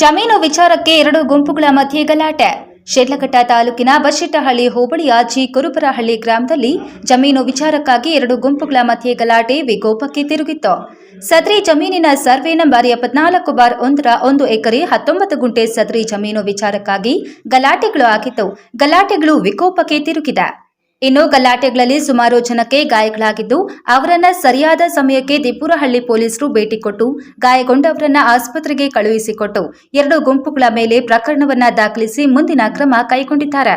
ಜಮೀನು ವಿಚಾರಕ್ಕೆ ಎರಡು ಗುಂಪುಗಳ ಮಧ್ಯೆ ಗಲಾಟೆ. ಶಿಡ್ಲಘಟ್ಟ ತಾಲೂಕಿನ ಬಶಿಟ್ಟಹಳ್ಳಿ ಹೋಬಳಿಯ ಜಿ ಕುರುಬರಹಳ್ಳಿ ಗ್ರಾಮದಲ್ಲಿ ಜಮೀನು ವಿಚಾರಕ್ಕಾಗಿ ಎರಡು ಗುಂಪುಗಳ ಮಧ್ಯೆ ಗಲಾಟೆ ವಿಕೋಪಕ್ಕೆ ತಿರುಗಿತ್ತು. ಸದ್ರಿ ಜಮೀನಿನ ಸರ್ವೆ ನಂಬರ್ ಎಪ್ಪತ್ನಾಲ್ಕು ಬಾರ್ ಒಂದರ ಒಂದು ಎಕರೆ ಹತ್ತೊಂಬತ್ತು ಗುಂಟೆ ಸದ್ರಿ ಜಮೀನು ವಿಚಾರಕ್ಕಾಗಿ ಗಲಾಟೆಗಳು ಆಗಿತ್ತು. ಗಲಾಟೆಗಳು ವಿಕೋಪಕ್ಕೆ ತಿರುಗಿದೆ. ಇನ್ನು ಗಲಾಟೆಗಳಲ್ಲಿ ಸುಮಾರು ಜನಕ್ಕೆ ಗಾಯಗಳಾಗಿದ್ದು, ಅವರನ್ನ ಸರಿಯಾದ ಸಮಯಕ್ಕೆ ದಿಪುರಹಳ್ಳಿ ಪೊಲೀಸರು ಭೇಟಿ ಕೊಟ್ಟು, ಗಾಯಗೊಂಡವರನ್ನ ಆಸ್ಪತ್ರೆಗೆ ಕಳುಹಿಸಿಕೊಟ್ಟು, ಎರಡು ಗುಂಪುಗಳ ಮೇಲೆ ಪ್ರಕರಣವನ್ನ ದಾಖಲಿಸಿ ಮುಂದಿನ ಕ್ರಮ ಕೈಗೊಂಡಿದ್ದಾರೆ.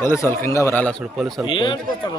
పోలీసు వాళ్ళకి ఇంకా రాలా చూడు పోలీసు వాళ్ళకి ఏం పోతాడు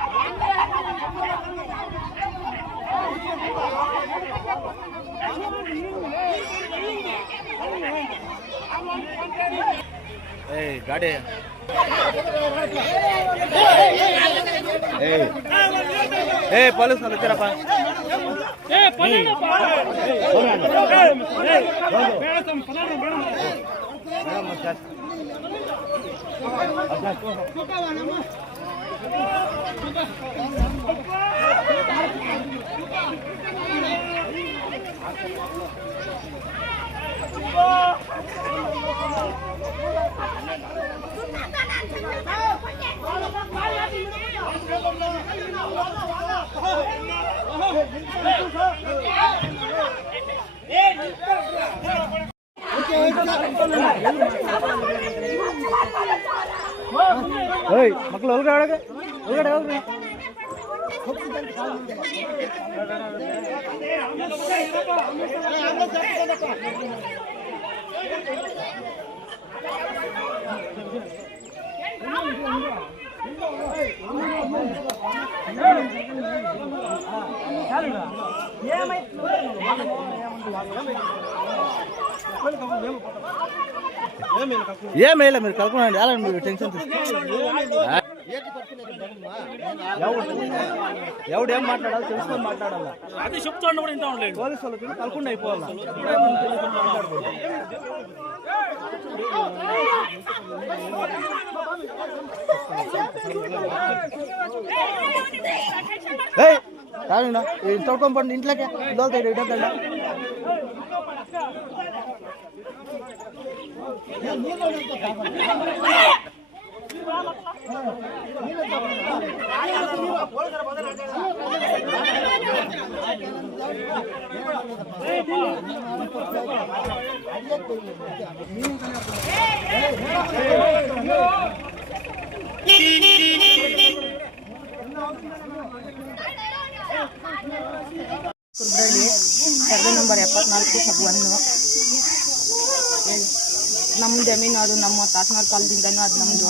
ஏய் காடே ஏய் ஏய் போலீஸ் வந்து வச்சிரப்பா ஏய் பண்ணு மேடம் பண்ணு மேடம் மேடம் ஏய் மக்கள் ஒழுங்காக వేయలే మీరు కలుపుకోండి అలా మీరు టెన్షన్ తీసుకో ఎవడు ఏం మాట్లాడాలి తెలుసుకొని మాట్లాడాలా. అది చెప్తాను కూడా ఇంటా ఉండలేదు పోలీసు వాళ్ళకి కలకుండా అయిపోవాలి. రాకుండా పండి ఇంట్లోకే. ఇదోతా ఇటండి నీళ్ళు ನಮ್ಮ ಜಮೀನು ಅದು ನಮ್ಮ ತಾತನವ್ರ ಕಾಲದಿಂದನೂ ಅದು ನಮ್ಮದು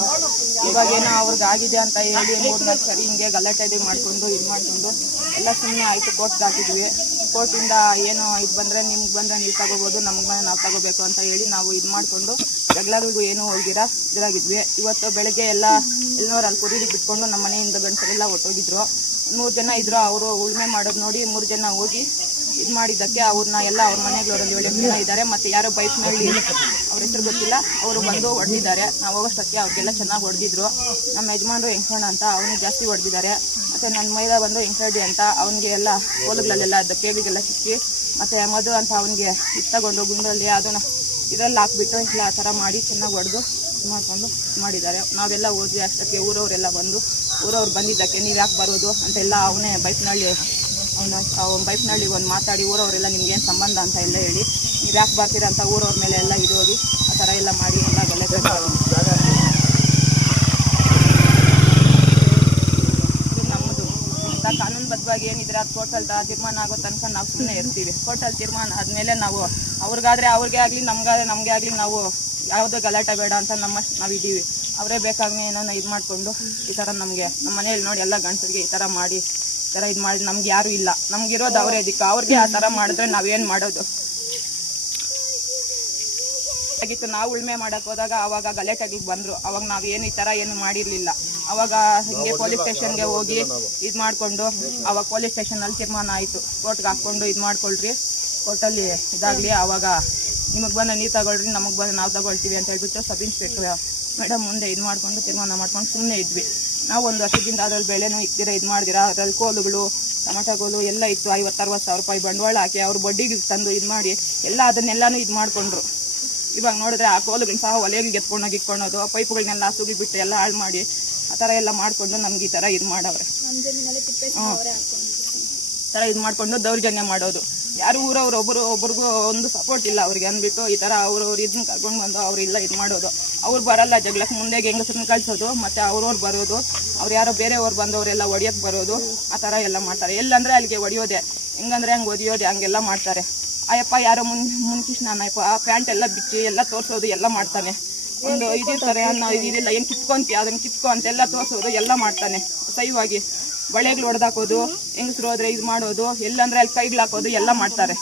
ಇವಾಗ ಏನೋ ಅವ್ರಿಗೆ ಆಗಿದೆ ಅಂತ ಹೇಳಿ ಮೂರ್ನಾಲ್ಕು ಸರಿ ಹಿಂಗೆ ಗಲಾಟೆ ಮಾಡ್ಕೊಂಡು, ಇದು ಮಾಡಿಕೊಂಡು, ಎಲ್ಲ ಸುಮ್ಮನೆ ಆಯಿತು ಕೋರ್ಸ್ ಹಾಕಿದ್ವಿ. ಕೋರ್ಟಿಂದ ಏನು ಇದು ಬಂದರೆ ನಿಮ್ಗೆ ಬಂದರೆ ನೀವು ತಗೋಬೋದು, ನಮ್ಗೆ ಬಂದರೆ ನಾವು ತಗೋಬೇಕು ಅಂತ ಹೇಳಿ ನಾವು ಇದು ಮಾಡಿಕೊಂಡು ಜಗಳಗಳಿಗೂ ಏನು ಹೋಗಿರ ಇದಾಗಿದ್ವಿ ಇವತ್ತು ಬೆಳಗ್ಗೆ ಎಲ್ಲ ಎಲ್ಲನೂರು ಅಲ್ಲಿ ಕುರಿಲಿ ಬಿಟ್ಕೊಂಡು ನಮ್ಮ ಮನೆಯಿಂದ ಗಂಡಸರೆಲ್ಲ ಹೊಟ್ಟೋಗಿದ್ರು ಮೂರು ಜನ ಇದ್ರು, ಅವರು ಉಳ್ಮೆ ಮಾಡೋದು ನೋಡಿ ಮೂರು ಜನ ಹೋಗಿ ಇದು ಮಾಡಿದ್ದಕ್ಕೆ ಅವ್ರನ್ನ ಎಲ್ಲ ಅವ್ರ ಮನೆಗಳವರಲ್ಲಿ ಒಳ್ಳೆ ಜನ ಇದ್ದಾರೆ ಮತ್ತೆ ಯಾರು ಬೈಕ್ ಬೈಕ್ನಲ್ಲಿ ಅವ್ರ ಹೆಸರು ಗೊತ್ತಿಲ್ಲ, ಅವರು ಬಂದು ಹೊಡೆದಿದ್ದಾರೆ. ನಾವು ಹೋಗೋಷ್ಟಕ್ಕೆ ಅವ್ರಿಗೆಲ್ಲ ಚೆನ್ನಾಗಿ ಹೊಡೆದಿದ್ರು. ನಮ್ಮ ಯಜಮಾನ್ರು ಹೆಂಗ್ಸೋಣ ಅಂತ, ಅವನಿಗೆ ಜಾಸ್ತಿ ಹೊಡೆದಿದ್ದಾರೆ. ಮತ್ತು ನನ್ನ ಮೈದ ಬಂದು ಹೆಂಕಡಿ ಅಂತ, ಅವನಿಗೆ ಎಲ್ಲ ಕೋಲುಗಳಲ್ಲೆಲ್ಲ ಕೇಳಿಗೆಲ್ಲ ಸಿಕ್ಕಿ, ಮತ್ತು ಮಧು ಅಂತ ಅವನಿಗೆ ಇದು ಗುಂಡಲ್ಲಿ ಅದನ್ನು ಇದರಲ್ಲಿ ಹಾಕ್ಬಿಟ್ಟು, ಇಲ್ಲ ಆ ಥರ ಮಾಡಿ ಚೆನ್ನಾಗಿ ಹೊಡೆದು ಮಾಡಿಕೊಂಡು ಮಾಡಿದ್ದಾರೆ. ನಾವೆಲ್ಲ ಹೋದ್ವಿ ಅಷ್ಟಕ್ಕೆ, ಊರವರೆಲ್ಲ ಬಂದು, ಊರವ್ರು ಬಂದಿದ್ದಕ್ಕೆ ನೀವು ಯಾಕೆ ಬರೋದು ಅಂತೆಲ್ಲ ಅವನೇ ಬೈಕ್ನಳ್ಳಿ ಅವನು, ಅವ್ನು ಬೈಕ್ನಳ್ಳಿ ಒಂದು ಮಾತಾಡಿ ಊರವರೆಲ್ಲ ನಿಮ್ಗೇನು ಸಂಬಂಧ ಅಂತ ಎಲ್ಲ ಹೇಳಿ, ನೀವು ಯಾಕೆ ಬರ್ತೀರಂತ ಅಂತ ಊರವ್ರ ಮೇಲೆ ಎಲ್ಲ ಇದು ಹೋಗಿ ಆ ಥರ ಎಲ್ಲ ಮಾಡಿ ಎಲ್ಲ ಬೆಲೆ ನಮ್ಮದು. ಅಂತ ಕಾನೂನುಬದ್ಧವಾಗಿ ಏನಿದ್ರೆ ಅದು ಕೋರ್ಟಲ್ಲಿ ತೀರ್ಮಾನ ಆಗೋ ತನಕ ನಾವು ಸುಮ್ಮನೆ ಇರ್ತೀವಿ. ಕೋರ್ಟಲ್ಲಿ ತೀರ್ಮಾನ ಆದಮೇಲೆ ನಾವು ಅವ್ರಿಗಾದರೆ ಅವ್ರಿಗೆ ಆಗಲಿ, ನಮ್ಗಾದ್ರೆ ನಮಗೆ ಆಗಲಿ, ನಾವು ಯಾವುದೇ ಗಲಾಟೆ ಬೇಡ ಅಂತ ನಮ್ಮ ನಾವಿದ್ದೀವಿ ಅವರೇ ಬೇಕಾಗೇ ಏನೋ ಇದು ಮಾಡಿಕೊಂಡು ಈ ಥರ ನಮಗೆ ನಮ್ಮ ಮನೇಲಿ ನೋಡಿ ಎಲ್ಲ ಗಂಡಸರಿಗೆ ಈ ಥರ ಮಾಡಿ ಈ ಥರ ಇದು ಮಾಡಿ ನಮ್ಗೆ ಯಾರೂ ಇಲ್ಲ. ನಮಗಿರೋದು ಅವರೇ ಇದಕ್ಕೆ ಅವ್ರಿಗೆ ಆ ಥರ ಮಾಡಿದ್ರೆ ನಾವೇನು ಮಾಡೋದು? ಆಗಿತ್ತು ನಾವು ಉಳ್ಮೆ ಮಾಡಕ್ ಹೋದಾಗ ಅವಾಗ ಗಲಾಟೆಗಳಿಗೆ ಬಂದರು. ಅವಾಗ ಏನು ಈ ತರ ಏನು ಮಾಡಿರಲಿಲ್ಲ. ಅವಾಗ ಹಿಂಗೆ ಪೊಲೀಸ್ ಸ್ಟೇಷನ್ಗೆ ಹೋಗಿ ಇದು ಮಾಡ್ಕೊಂಡು ಅವಾಗ ಪೊಲೀಸ್ ಸ್ಟೇಷನಲ್ಲಿ ತೀರ್ಮಾನ ಆಯಿತು. ಕೋರ್ಟ್ಗೆ ಹಾಕೊಂಡು ಇದು ಮಾಡ್ಕೊಳ್ರಿ. ಕೋರ್ಟಲ್ಲಿ ಇದಾಗ್ಲಿ ಅವಾಗ ನಿಮಗೆ ಬಂದ ನೀವು ತಗೊಳ್ರಿ ನಮಗೆ ಬಂದ ನಾವು ತಗೊಳ್ತೀವಿ ಅಂತ ಹೇಳ್ಬಿಟ್ಟು ಸಬ್ ಇನ್ಸ್ಪೆಕ್ಟರ್ ಮೇಡಮ್ ಮುಂದೆ ಇದು ಮಾಡ್ಕೊಂಡು ತೀರ್ಮಾನ ಮಾಡ್ಕೊಂಡು ಸುಮ್ಮನೆ ಇದ್ವಿ. ನಾವು ಒಂದು ವರ್ಷದಿಂದ ಅದ್ರಲ್ಲಿ ಬೆಳೆನೂ ಇಕ್ತೀರ ಇದು ಮಾಡಿದಿರಾ ಅದ್ರಲ್ಲಿ ಕೋಲುಗಳು ಟೊಮಟೊಗಳು ಎಲ್ಲ ಇತ್ತು ಐವತ್ತು ಅರವತ್ತು ಸಾವಿರ ರೂಪಾಯಿ ಬಂಡವಾಳ ಹಾಕಿ ಅವ್ರು ಬಡ್ಡಿಗೆ ತಂದು ಇದು ಮಾಡಿ ಎಲ್ಲ ಅದನ್ನೆಲ್ಲನೂ ಇದು ಮಾಡ್ಕೊಂಡ್ರು. ಇವಾಗ ನೋಡಿದ್ರೆ ಆ ಕೋಲುಗಳನ್ನ ಸಹ ಒಲೆಗೆ ಎತ್ಕೊಂಡೋಗಿ ಇಟ್ಕೊಳೋದು ಆ ಪೈಪ್ಗಳನ್ನೆಲ್ಲ ಸುಗಿ ಬಿಟ್ಟು ಎಲ್ಲ ಹಾಳು ಮಾಡಿ ಆ ಥರ ಎಲ್ಲ ಮಾಡಿಕೊಂಡು ನಮ್ಗೆ ಈ ಥರ ಇದು ಮಾಡವ್ರೆ. ಹ್ಞೂ ಥರ ಇದು ಮಾಡಿಕೊಂಡು ದೌರ್ಜನ್ಯ ಮಾಡೋದು. ಯಾರು ಊರವ್ರು ಒಬ್ಬರು ಒಬ್ರಿಗೂ ಒಂದು ಸಪೋರ್ಟ್ ಇಲ್ಲ ಅವ್ರಿಗೆ ಅಂದ್ಬಿಟ್ಟು ಈ ಥರ ಅವ್ರವ್ರು ಇದನ್ನ ಕರ್ಕೊಂಡು ಬಂದು ಅವ್ರೆಲ್ಲ ಇದು ಮಾಡೋದು. ಅವ್ರು ಬರಲ್ಲ ಜಗಳಕ್ಕೆ ಮುಂದೆ ಹೆಂಗಸ್ರನ್ನ ಕಳಿಸೋದು, ಮತ್ತು ಅವ್ರವ್ರು ಬರೋದು, ಅವ್ರು ಯಾರೋ ಬೇರೆಯವ್ರು ಬಂದವರೆಲ್ಲ ಹೊಡಿಯೋಕ್ಕೆ ಬರೋದು, ಆ ಥರ ಎಲ್ಲ ಮಾಡ್ತಾರೆ. ಎಲ್ಲಂದ್ರೆ ಅಲ್ಲಿಗೆ ಹೊಡಿಯೋದೆ. ಹೆಂಗಂದ್ರೆ ಹಂಗೆ ಒದಿಯೋದೆ, ಹಂಗೆಲ್ಲ ಮಾಡ್ತಾರೆ. ಅಯ್ಯಪ್ಪ ಯಾರೋ ಮುನ್ ಮುನ್ಕಿಷ್ಣ ಅಯ್ಯಪ್ಪ ಆ ಪ್ಯಾಂಟ್ ಎಲ್ಲ ಬಿಚ್ಚಿ ಎಲ್ಲ ತೋರಿಸೋದು ಎಲ್ಲ ಮಾಡ್ತಾನೆ. ಒಂದು ಇದಿರ್ತಾರೆ ಅನ್ನೋ, ಇದಿಲ್ಲ ಹೆಂಗೆ ಕಿತ್ಕೊಂತೀಯ, ಅದನ್ನು ಕಿತ್ಕೊ ಅಂತೆಲ್ಲ ತೋರಿಸೋದು ಎಲ್ಲ ಮಾಡ್ತಾನೆ, ಸೈವಾಗಿ. ಬಳೆಗಳು ಹೊಡೆದಾಕೋದು ಹೆಂಗಸರು ಹೋದ್ರೆ ಇದು ಮಾಡೋದು ಎಲ್ಲಂದ್ರೆ ಅಲ್ಲಿ ಕೈಗಳು ಹಾಕೋದು ಎಲ್ಲ ಮಾಡ್ತಾರೆ.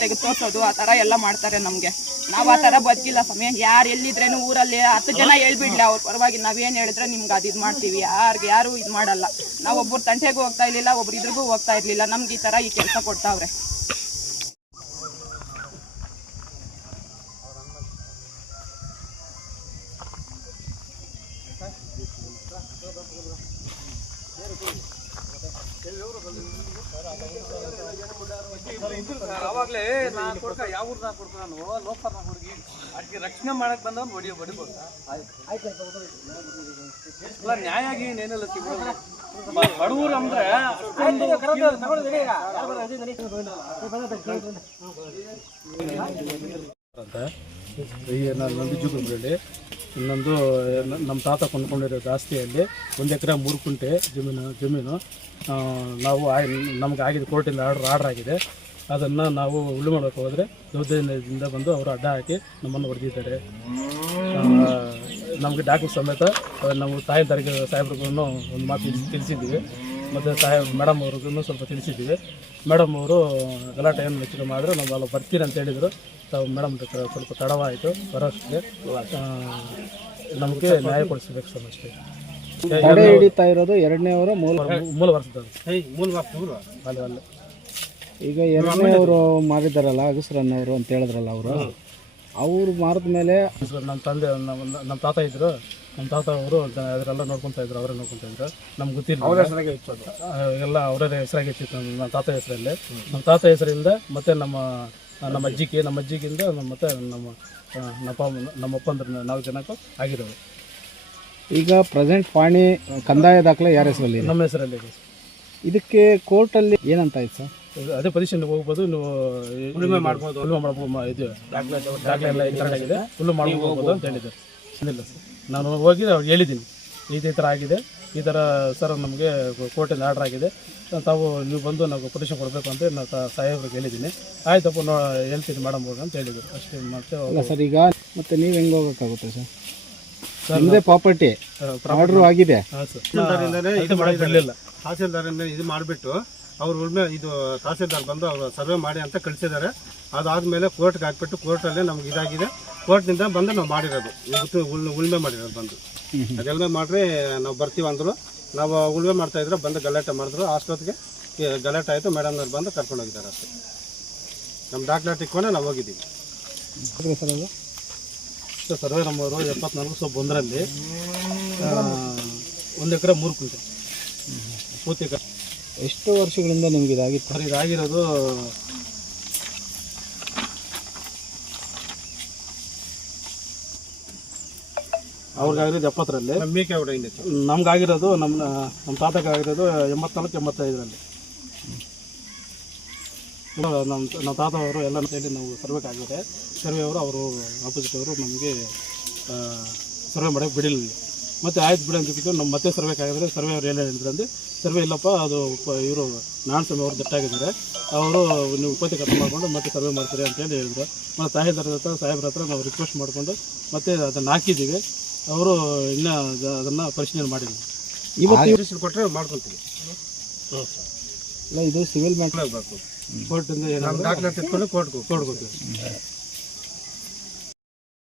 ತೆಗೆದು ತೋರ್ಸೋದು ಆ ತರ ಎಲ್ಲ ಮಾಡ್ತಾರೆ ನಮ್ಗೆ. ನಾವ್ ಆ ತರ ಬದುಕಿಲ್ಲ ಸಮಯ ಯಾರು ಎಲ್ಲಿದ್ರೇನು ಊರಲ್ಲಿ ಹತ್ತು ಜನ ಹೇಳ್ಬಿಡ್ಲಿ ಅವ್ರ ಪರವಾಗಿ ನಾವೇನ್ ಹೇಳಿದ್ರೆ ನಿಮ್ಗೆ ಅದ್ ಇದು ಮಾಡ್ತೀವಿ. ಯಾರ್ಗೆ ಯಾರು ಇದು ಮಾಡಲ್ಲ. ನಾವ್ ಒಬ್ಬರು ತಂಟೆಗೂ ಹೋಗ್ತಾ ಇರ್ಲಿಲ್ಲ ಒಬ್ರು ಇದ್ರಿಗೂ ಹೋಗ್ತಾ ಇರ್ಲಿಲ್ಲ. ನಮ್ಗೆ ಈ ತರ ಈ ಕೆಲಸ ಕೊಡ್ತಾವ್ರೆ. ಅವಾಗಲೇ ನಾನು ಕೊಡ್ಕ ಯಾವ ಊರ್ದಾಗ ಕೊಡ್ಕ ನಾನು ಲೋಕರ್ ನಾ ಹುಡುಗಿ ಅದಕ್ಕೆ ರಕ್ಷಣೆ ಮಾಡಕ್ ಬಂದ್ ಹೊಡಿ ಹೊಡಿಬೋದು ಇಲ್ಲ ನ್ಯಾಯ ಆಗಿ ಏನಿಲ್ಲ ಸಿಗೋದು ಬಡವರು ಅಂದ್ರೆ ಅಂತ ಈ ನಾನು ನಂದಿಜುಗುಂಬ್ರಲ್ಲಿ ಇನ್ನೊಂದು ನಮ್ಮ ತಾತ ಕೊಂಡ್ಕೊಂಡಿರೋ ಜಾಸ್ತಿಯಲ್ಲಿ ಒಂದು ಎಕರೆ ಮೂರು ಕುಂಟೆ ಜಮೀನು ಜಮೀನು ನಾವು ನಮ್ಗೆ ಆಗಿದೆ ಕೋರ್ಟಿಂದ ಆರ್ಡರ್ ಆರ್ಡರ್ ಆಗಿದೆ. ಅದನ್ನು ನಾವು ಉಳ್ಳು ಮಾಡೋಕೆ ಹೋದರೆ ದೌರ್ಜನ್ಯದಿಂದ ಬಂದು ಅವರು ಅಡ್ಡ ಹಾಕಿ ನಮ್ಮನ್ನು ಹೊಡೆದಿದ್ದಾರೆ. ನಮಗೆ ಡಾಕ್ಟರ್ ಸಮೇತ ನಮ್ಮ ತಾಯಿ ತಾರೀಕು ಸಾಹೇಬ್ರಿಗೂ ಒಂದು ಮಾತು ತಿಳಿಸಿ ತಿಳಿಸಿದ್ದೀವಿ. ಮತ್ತು ಸಹಾಯ ಮೇಡಮ್ ಅವ್ರಿಗೂ ಸ್ವಲ್ಪ ತಿಳಿಸಿದ್ದೀವಿ. ಮೇಡಮ್ ಅವರು ಗಲಾಟೆ ಏನು ಹೆಚ್ಚಿಗೆ ಮಾಡಿದ್ರು ನಾವು ಅಲ್ಲಿ ಬರ್ತೀರಿ ಅಂತ ಹೇಳಿದರು. ತಾವು ಮೇಡಮ್ ಸ್ವಲ್ಪ ತಡವಾಯಿತು ಬರೋಷ್ಟಿಗೆ ನಮಗೆ ನ್ಯಾಯ ಕೊಡಿಸ್ಬೇಕು ಸರ್ ಅಷ್ಟೇ. ಎರಡನೇ ಹಿಡಿತಾ ಇರೋದು ಎರಡನೇವರು ಮೂಲ ಮೂಲ ವರ್ಷದ ಅಲ್ಲ ಅಲ್ಲ. ಈಗ ಎರಡನೇವರು ಮಾರಿದಾರಲ್ಲ ಅಗಸ್ರನ್ನವರು ಅಂತ ಹೇಳಿದ್ರಲ್ಲ ಅವರು. ಅವ್ರು ಮಾರಿದ ಮೇಲೆ ನಮ್ಮ ತಂದೆ ನಮ್ಮ ನಮ್ಮ ತಾತ ಇದ್ರು. ನಮ್ಮ ತಾತ ಅವರು ಅದರೆಲ್ಲ ನೋಡ್ಕೊತಾ ಇದ್ರು ಅವರೇ ನೋಡ್ಕೊತಾ ಇದ್ರು. ನಮ್ಗೆ ಗೊತ್ತಿಲ್ಲ ಎಲ್ಲ ಅವರೇ ಹೆಸರಾಗಿ ಹೆಚ್ಚಿತ್ತು ನಮ್ಮ ತಾತ ಹೆಸರಲ್ಲಿ. ನಮ್ಮ ತಾತ ಹೆಸರಿಂದ ಮತ್ತೆ ನಮ್ಮ ನಮ್ಮ ಅಜ್ಜಿಗೆ ನಮ್ಮ ಅಜ್ಜಿಗಿಂದ ನಮ್ಮ- ಮತ್ತೆ ನಮ್ಮ ನಮ್ಮಪ್ಪ ನಮ್ಮಪ್ಪ ಅಂದ್ರೆ ನಾಲ್ಕು ಜನಕ್ಕೂ ಆಗಿರೋದು ಈಗ ಪ್ರೆಸೆಂಟ್ ಪಾಣಿ ಕಂದಾಯ ದಾಖಲೆ ಯಾರ ಹೆಸರಲ್ಲಿ ನಮ್ಮ ಹೆಸರಲ್ಲಿ ಇದೆ ಸರ್. ಇದಕ್ಕೆ ಕೋರ್ಟಲ್ಲಿ ಏನಂತ ಆಯ್ತು ಸರ್? ಇದು ಅದೇ ಪೊಸಿಷನ್ ಹೋಗ್ಬೋದು ನೀವು ಉಳುಮೆ ಮಾಡ್ಬೋದು. ಉಳುಮೆ ಮಾಡ್ಬೋದು ಇದು ದಾಖಲೆ ಎಲ್ಲ ಆಗಿದೆ. ಉಳುಮೆ ಮಾಡ್ಬೋದು ಹೋಗ್ಬೋದು ಅಂತ ಹೇಳಿದ್ದಾರೆ ಇಲ್ಲ ಸರ್. ನಾನು ಹೋಗಿ ಅವ್ರಿಗೆ ಹೇಳಿದ್ದೀನಿ. ಈ ಥರ ಆಗಿದೆ. ಈ ಥರ ಸರ್ ನಮಗೆ ಕೋರ್ಟಲ್ಲಿ ಆರ್ಡರ್ ಆಗಿದೆ. ತಾವು ನೀವು ಬಂದು ನಾವು ಕೊಟೇಶನ್ ಕೊಡಬೇಕು ಅಂತ ನಾನು ಸಾಹೇಬ್ರಿಗೆ ಹೇಳಿದ್ದೀನಿ. ಆಯ್ತಪ್ಪ ನೋ ಹೇಳ್ತೀನಿ ಮೇಡಮ್ ಹೋಗಿ ಅಂತ ಹೇಳಿದ್ರು. ಅಷ್ಟೇ ಮತ್ತೆ ಸರ್ ಈಗ ಮತ್ತೆ ನೀವು ಹೆಂಗೆ ಹೋಗೋಕ್ಕಾಗುತ್ತೆ ಸರ್? ನಿಮ್ಮದೇ ಪ್ರಾಪರ್ಟಿ ಆರ್ಡ್ರು ಆಗಿದೆ. ಹಾಂ ಸರ್. ಇದು ಮಾಡಕ್ಕೆ ಬಿಡಲಿಲ್ಲ ತಹಸೀಲ್ದಾರಿಂದ ಇದು ಮಾಡಿಬಿಟ್ಟು ಅವ್ರು ಉಳ್ಮೆ ಇದು ತಹಸೀಲ್ದಾರ್ ಬಂದು ಅವ್ರು ಸರ್ವೆ ಮಾಡಿ ಅಂತ ಕಳಿಸಿದ್ದಾರೆ. ಅದಾದಮೇಲೆ ಕೋರ್ಟ್ಗೆ ಹಾಕ್ಬಿಟ್ಟು ಕೋರ್ಟಲ್ಲೇ ನಮ್ಗೆ ಇದಾಗಿದೆ. ಕೋರ್ಟ್ನಿಂದ ಬಂದು ನಾವು ಮಾಡಿರೋದು. ಇವತ್ತು ಉಳ್ ಉಳ್ಮೆ ಮಾಡಿರೋದು ಬಂದು. ಅದೆಲ್ಲ ಮಾಡ್ರೆ ನಾವು ಬರ್ತೀವಿ ಅಂದರು. ನಾವು ಉಳುಮೆ ಮಾಡ್ತಾ ಇದ್ರೆ ಬಂದು ಗಲಾಟೆ ಮಾಡಿದ್ರು. ಅಷ್ಟೊತ್ತಿಗೆ ಈ ಗಲಾಟೆ ಆಯಿತು. ಮೇಡಮ್ನವ್ರು ಬಂದು ಕರ್ಕೊಂಡು ಹೋಗಿದ್ದಾರೆ ಅಷ್ಟೇ. ನಮ್ಮ ದಾಖಲಾತಿ ಇಟ್ಕೊಂಡೆ ನಾವು ಹೋಗಿದ್ದೀವಿ. ಸರ್ವೆ ನಂಬರು ಎಪ್ಪತ್ನಾಲ್ಕು ಸ್ವಲ್ಪ ಒಂದರಲ್ಲಿ ಒಂದು ಎಕರೆ ಮೂರು ಕುಂಟೆ ಪೂರ್ತಿ ಎಷ್ಟು ವರ್ಷಗಳಿಂದ ನಿಮ್ಗೆ ಇದಾಗಿತ್ತು? ಸರ್ ಇದಾಗಿರೋದು ಅವ್ರಿಗಾಗಿರೋದು ಎಪ್ಪತ್ತರಲ್ಲಿ. ನಮ್ಗಾಗಿರೋದು ನಮ್ಮ ನಮ್ಮ ತಾತಗಾಗಿರೋದು ಎಂಬತ್ನಾಲ್ಕು ಎಂಬತ್ತೈದರಲ್ಲಿ. ನಮ್ಮ ನಮ್ಮ ತಾತ ಅವರು ಎಲ್ಲ ಸೇರಿ ನಾವು ಸರ್ವೆ ಆಗಿದೆ ಸರ್ವೆ ಅವರು ಅವರು ಆಪೋಸಿಟ್ ಅವರು ನಮಗೆ ಸರ್ವೆ ಮಾಡೋಕ್ಕೆ ಬಿಡಿಲ್ಲ. ಮತ್ತೆ ಆಯ್ತು ಬಿಡಿ ಅಂತ ಬಿಟ್ಟು ನಮ್ಮ ಮತ್ತೆ ಸರ್ವೆಗೆ ಆಗಿದ್ರೆ ಸರ್ವೆ ಅವ್ರು ಏನು ಹೇಳಿದ್ರು ಅಂದರೆ ಸರ್ವೆ ಇಲ್ಲಪ್ಪ ಅದು ಇವರು ನಾನು ಸ್ವಾಮಿ ಅವರು ದಟ್ಟಾಗಿದ್ದಾರೆ. ಅವರು ನೀವು ಉಪತಿ ಕಟ್ ಮಾಡಿಕೊಂಡು ಮತ್ತೆ ಸರ್ವೆ ಮಾಡ್ತಾರೆ ಅಂತ ಹೇಳಿ ಹೇಳಿದ್ರು. ಮತ್ತು ಸಾಹೇಬ್ರ ಹತ್ರ ಸಾಹೇಬ್ರ ಹತ್ರ ನಾವು ರಿಕ್ವೆಸ್ಟ್ ಮಾಡಿಕೊಂಡು ಮತ್ತೆ ಅದನ್ನು ಹಾಕಿದ್ದೀವಿ. ಅವರು ಇನ್ನೂ ಅದನ್ನ ಪರಿಶೀಲನೆ ಮಾಡಿಲ್ಲ ಇವತ್ತು ಕೊಟ್ಟರೆ ಮಾಡ್ಕೊತೀವಿ. ಇಲ್ಲ ಇದು ಸಿವಿಲ್ ಮ್ಯಾಟ್ರ್ ಆಗಬೇಕು. ಕೋರ್ಟಿಂದ ದಾಖಲಾತಿ ಇಟ್ಕೊಂಡು ಕೋರ್ಟ್ ಕೊಡ್ಬೇಕು